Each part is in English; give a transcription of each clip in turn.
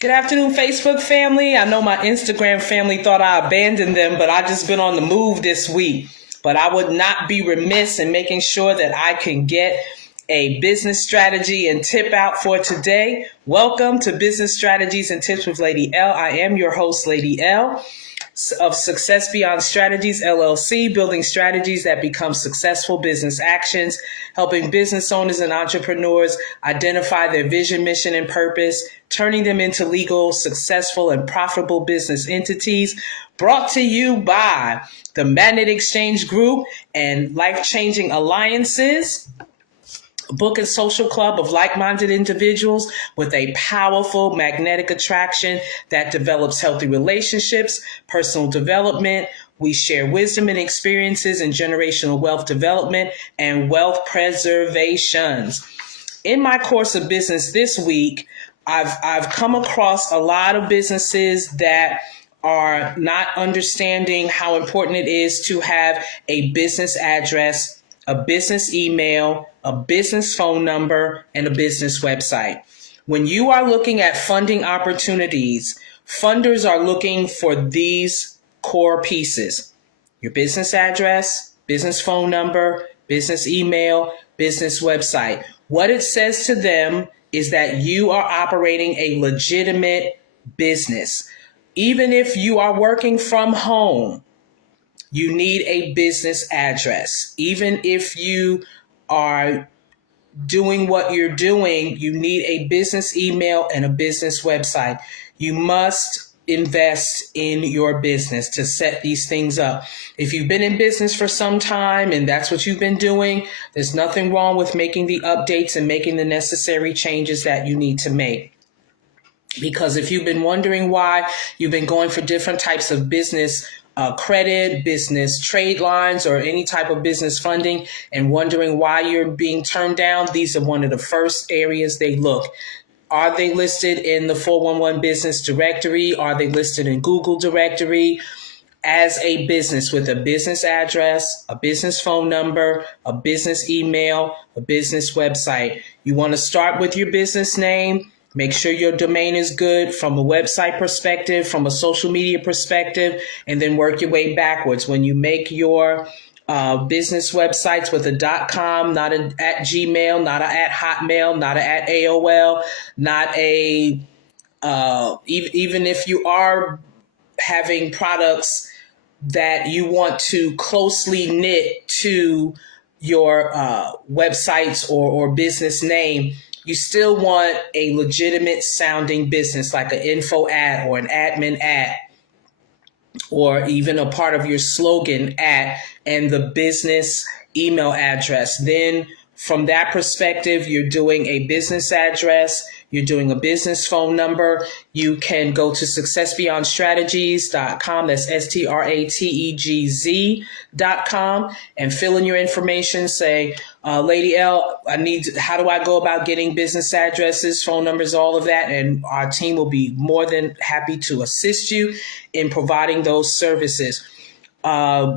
Good afternoon, Facebook family. I know my Instagram family thought I abandoned them, but I just been on the move this week. But I would not be remiss in making sure that I can get a business strategy and tip out for today. Welcome to Business Strategies and Tips with Lady L. I am your host, Lady L, of Success Beyond Strategies, LLC, building strategies that become successful business actions, helping business owners and entrepreneurs identify their vision, mission, and purpose, turning them into legal, successful, and profitable business entities. Brought to you by the Magnet Exchange Group and Life Changing Alliances, book and social club of like-minded individuals with a powerful magnetic attraction that develops healthy relationships, personal development. We share wisdom and experiences in generational wealth development and wealth preservations. In my course of business this week, I've come across a lot of businesses that are not understanding how important it is to have a business address, a business email, a business phone number, and a business website. When you are looking at funding opportunities, funders are looking for these core pieces: your business address, business phone number, business email, business website. What it says to them is that you are operating a legitimate business. Even if you are working from home, you need a business address. Even if you are doing what you're doing, you need a business email and a business website. You must invest in your business to set these things up. If you've been in business for some time and that's what you've been doing, there's nothing wrong with making the updates and making the necessary changes that you need to make. Because if you've been wondering why you've been going for different types of business credit, business trade lines, or any type of business funding and wondering why you're being turned down, these are one of the first areas they look. Are they listed in the 411 business directory? Are they listed in Google directory as a business with a business address, a business phone number, a business email, a business website? You want to start with your business name. Make sure your domain is good from a website perspective, from a social media perspective, and then work your way backwards. When you make your business websites with a .com, not an at Gmail, not a at Hotmail, not a at AOL, not a even if you are having products that you want to closely knit to your websites or business name, you still want a legitimate sounding business like an info at or an admin at, or even a part of your slogan at, and the business email address. Then from that perspective, you're doing a business address, you're doing a business phone number. You can go to successbeyondstrategies.com. That's STRATEGZ.com and fill in your information. Say, Lady L, how do I go about getting business addresses, phone numbers, all of that? And our team will be more than happy to assist you in providing those services.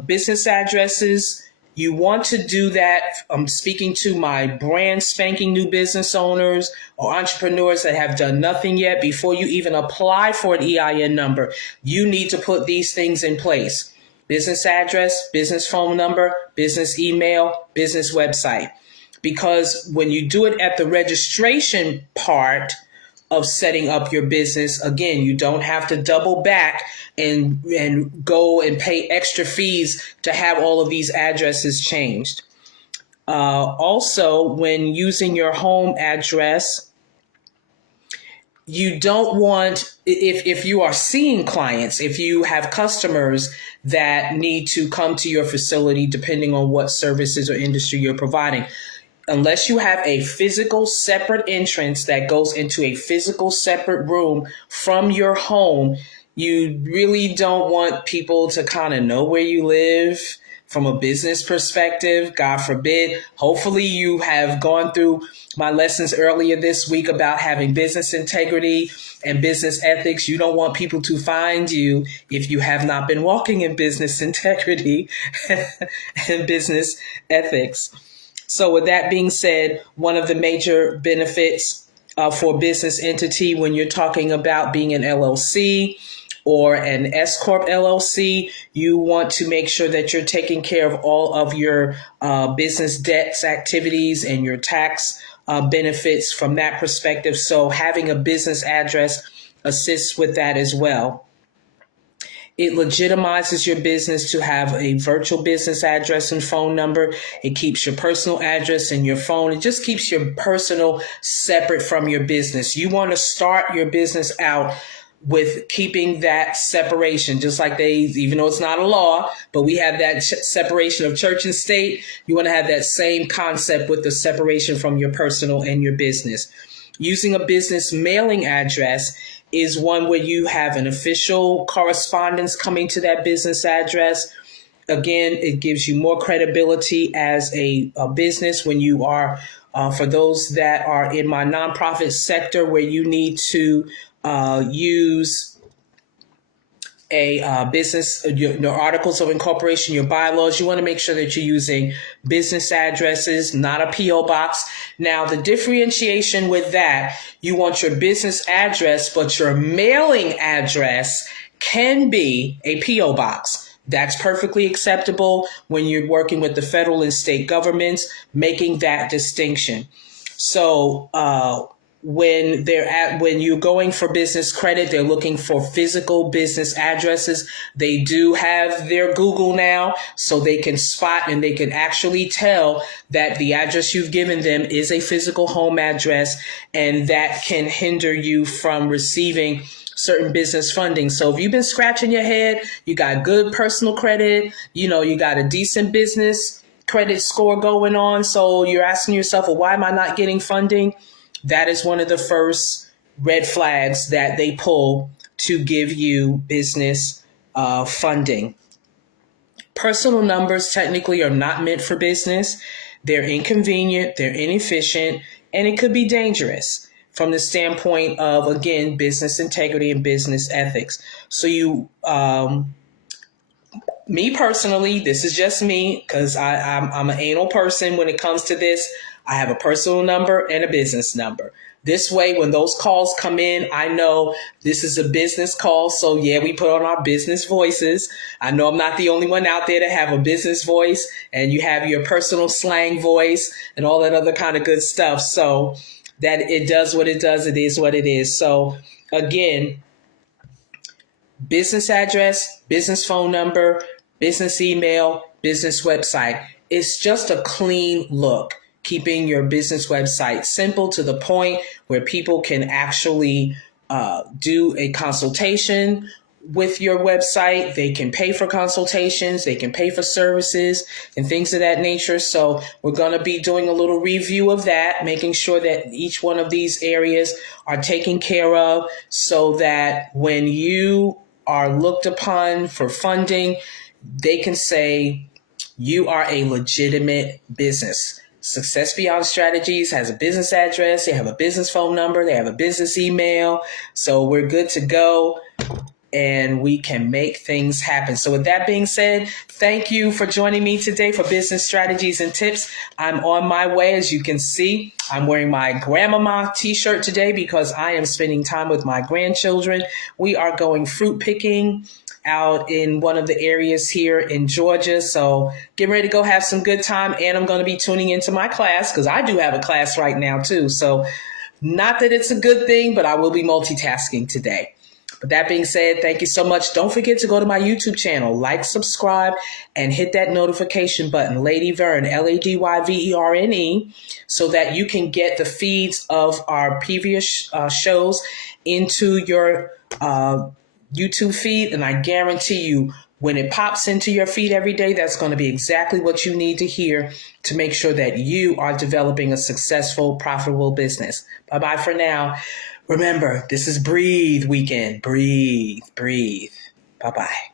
Business addresses, you want to do that. I'm speaking to my brand spanking new business owners or entrepreneurs that have done nothing yet. Before you even apply for an EIN number, you need to put these things in place: business address, business phone number, business email, business website. Because when you do it at the registration part of setting up your business, again, you don't have to double back and go and pay extra fees to have all of these addresses changed. Also, when using your home address, you don't want, if you are seeing clients, if you have customers that need to come to your facility, depending on what services or industry you're providing, unless you have a physical separate entrance that goes into a physical separate room from your home, you really don't want people to kind of know where you live from a business perspective. God forbid. Hopefully you have gone through my lessons earlier this week about having business integrity and business ethics. You don't want people to find you if you have not been walking in business integrity and business ethics. So with that being said, one of the major benefits for a business entity when you're talking about being an LLC or an S Corp LLC. You want to make sure that you're taking care of all of your business debts, activities, and your tax benefits from that perspective. So having a business address assists with that as well. It legitimizes your business to have a virtual business address and phone number. It keeps your personal address and your phone. It just keeps your personal separate from your business. You want to start your business out with keeping that separation, just like even though it's not a law, but we have that separation of church and state. You want to have that same concept with the separation from your personal and your business. Using a business mailing address is one where you have an official correspondence coming to that business address. Again, it gives you more credibility as a business when you are, for those that are in my nonprofit sector where you need to use a business, your articles of incorporation, your bylaws. You want to make sure that you're using business addresses, not a P.O. box. Now, the differentiation with that, you want your business address, but your mailing address can be a P.O. box. That's perfectly acceptable when you're working with the federal and state governments, making that distinction. So, when you're going for business credit, they're looking for physical business addresses. They do have their Google now, so they can spot and they can actually tell that the address you've given them is a physical home address, and that can hinder you from receiving certain business funding. So if you've been scratching your head, you got good personal credit, you got a decent business credit score going on, so you're asking yourself, well, why am I not getting funding? That is one of the first red flags that they pull to give you business funding. Personal numbers technically are not meant for business. They're inconvenient, they're inefficient, and it could be dangerous from the standpoint of, again, business integrity and business ethics. So me personally, this is just me because I'm an anal person when it comes to this. I have a personal number and a business number. This way, when those calls come in, I know this is a business call. So yeah, we put on our business voices. I know I'm not the only one out there to have a business voice, and you have your personal slang voice and all that other kind of good stuff. So that it does what it does. It is what it is. So again, business address, business phone number, business email, business website. It's just a clean look, keeping your business website simple to the point where people can actually do a consultation with your website. They can pay for consultations, they can pay for services and things of that nature. So we're going to be doing a little review of that, making sure that each one of these areas are taken care of so that when you are looked upon for funding, they can say you are a legitimate business. Success Beyond Strategies has a business address, they have a business phone number, they have a business email. So we're good to go and we can make things happen. So with that being said, thank you for joining me today for Business Strategies and Tips. I'm on my way. As you can see, I'm wearing my grandmama t-shirt today because I am spending time with my grandchildren. We are going fruit picking out in one of the areas here in Georgia. So getting ready to go have some good time. And I'm going to be tuning into my class because I do have a class right now too. So not that it's a good thing, but I will be multitasking today. But that being said, thank you so much. Don't forget to go to my YouTube channel, like, subscribe, and hit that notification button, Lady Verne, LadyVerne, so that you can get the feeds of our previous shows into your YouTube feed. And I guarantee you, when it pops into your feed every day, that's going to be exactly what you need to hear to make sure that you are developing a successful, profitable business. Bye-bye for now. Remember, this is Breathe Weekend. Breathe, breathe. Bye-bye.